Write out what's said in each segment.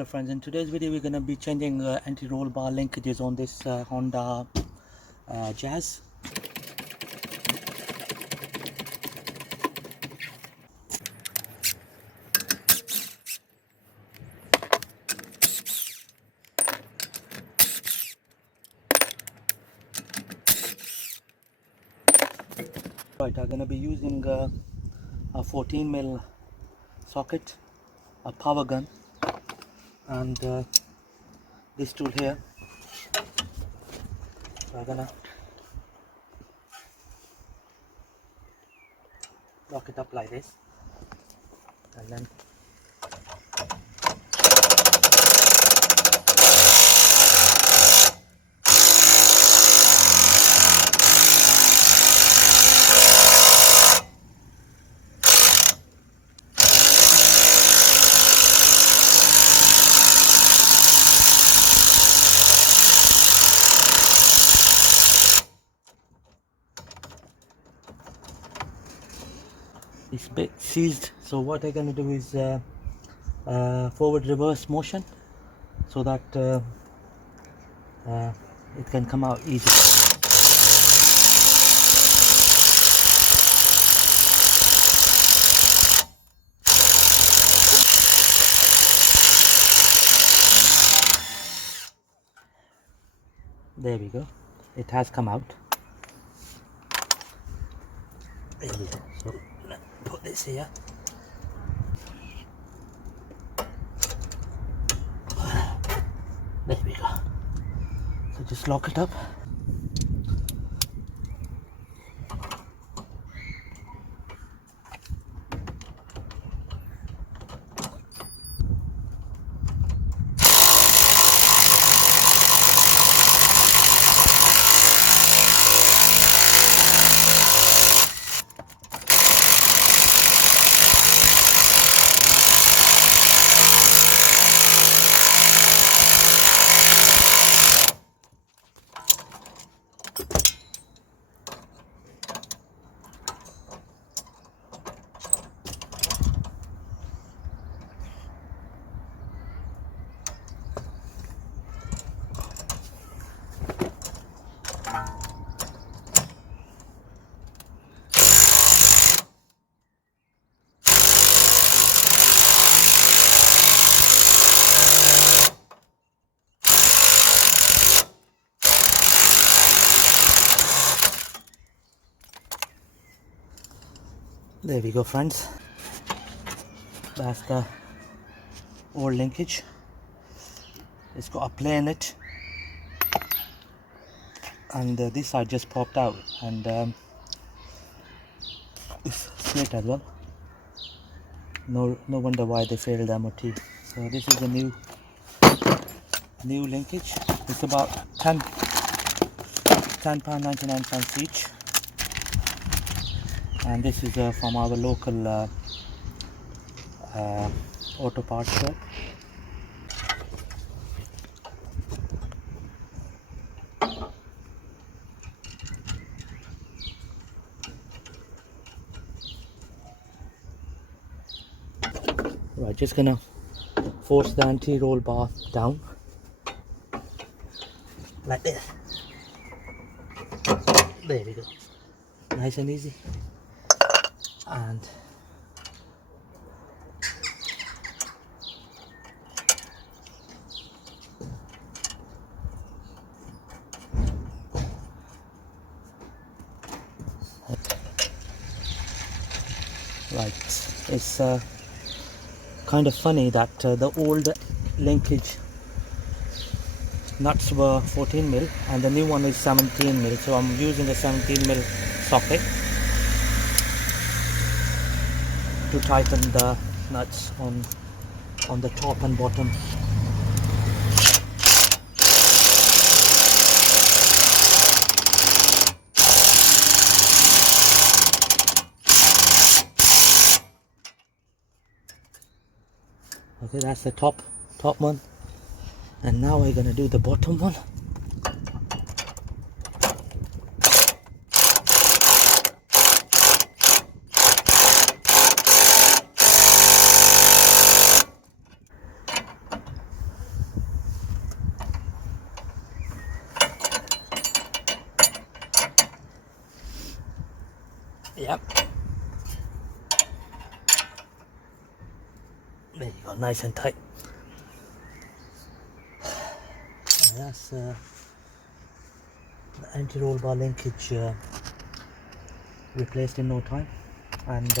Hello friends, in today's video we're going to be changing anti-roll bar linkages on this Honda Jazz. Right, I'm going to be using a 14mm socket, a power gun, and this tool here. We're gonna lock it up like this, and then it's a bit seized, so what I'm going to do is forward reverse motion so that it can come out easy. There we go, it has come out. There we go. So let's put this here. There we go. So just lock it up. There we go friends, that's the old linkage. It's got a play in it, and this side just popped out, and it's split as well. No wonder why they failed MOT. So this is a new linkage. It's about £10.99 each. And this is from our local auto parts shop. Right, just gonna force the anti-roll bar down like this. There we go, nice and easy. And right, it's kind of funny that the old linkage nuts were 14mm and the new one is 17mm, so I'm using a 17mm socket to tighten the nuts on the top and bottom. Okay, that's the top one, and now we're gonna do the bottom one. Yep. There you go, nice and tight. And that's the anti-roll bar linkage replaced in no time. And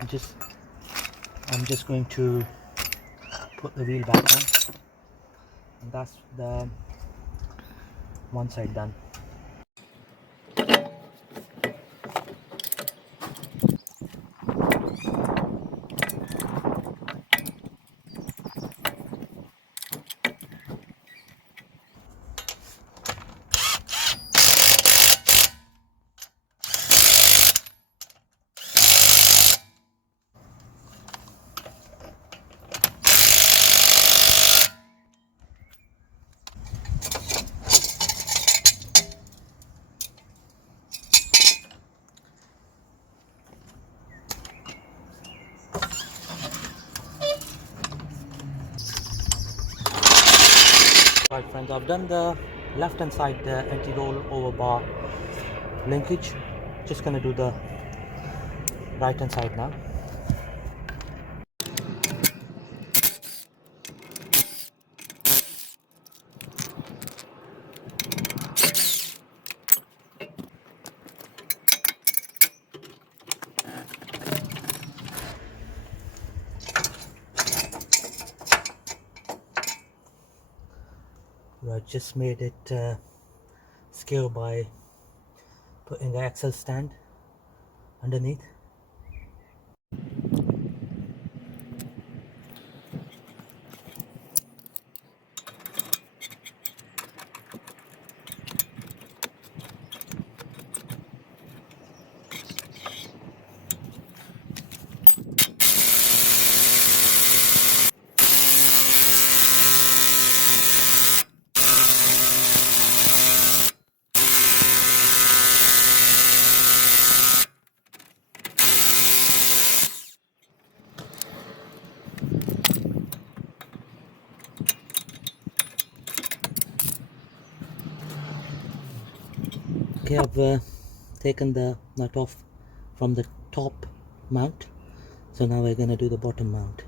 I'm just going to put the wheel back on, and that's the one side done. Right friends, I've done the left hand side anti-roll over bar linkage. Just gonna do the right hand side now. I just made it scale by putting the axle stand underneath. Okay, I've taken the nut off from the top mount, so now we're gonna do the bottom mount.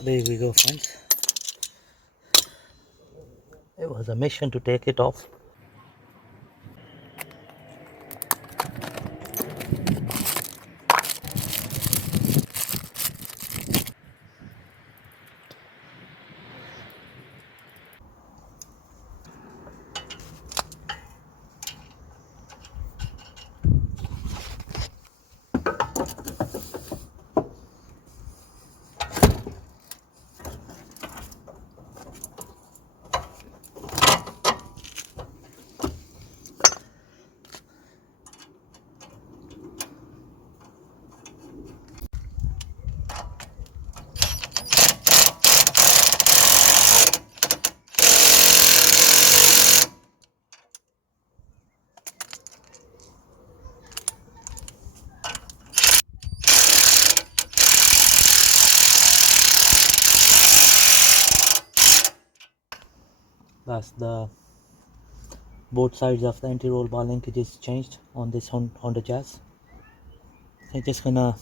There we go friends. It was a mission to take it off. That's the both sides of the anti-roll bar linkages changed on this Honda Jazz. I'm just gonna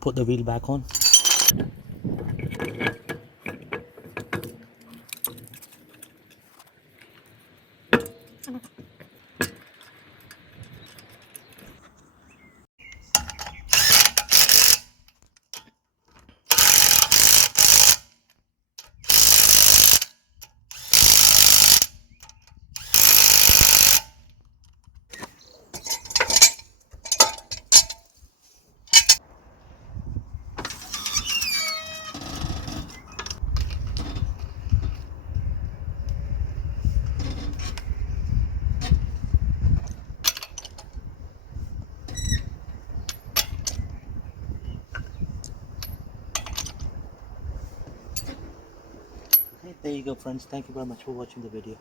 put the wheel back on. there you go friends, thank you very much for watching the video.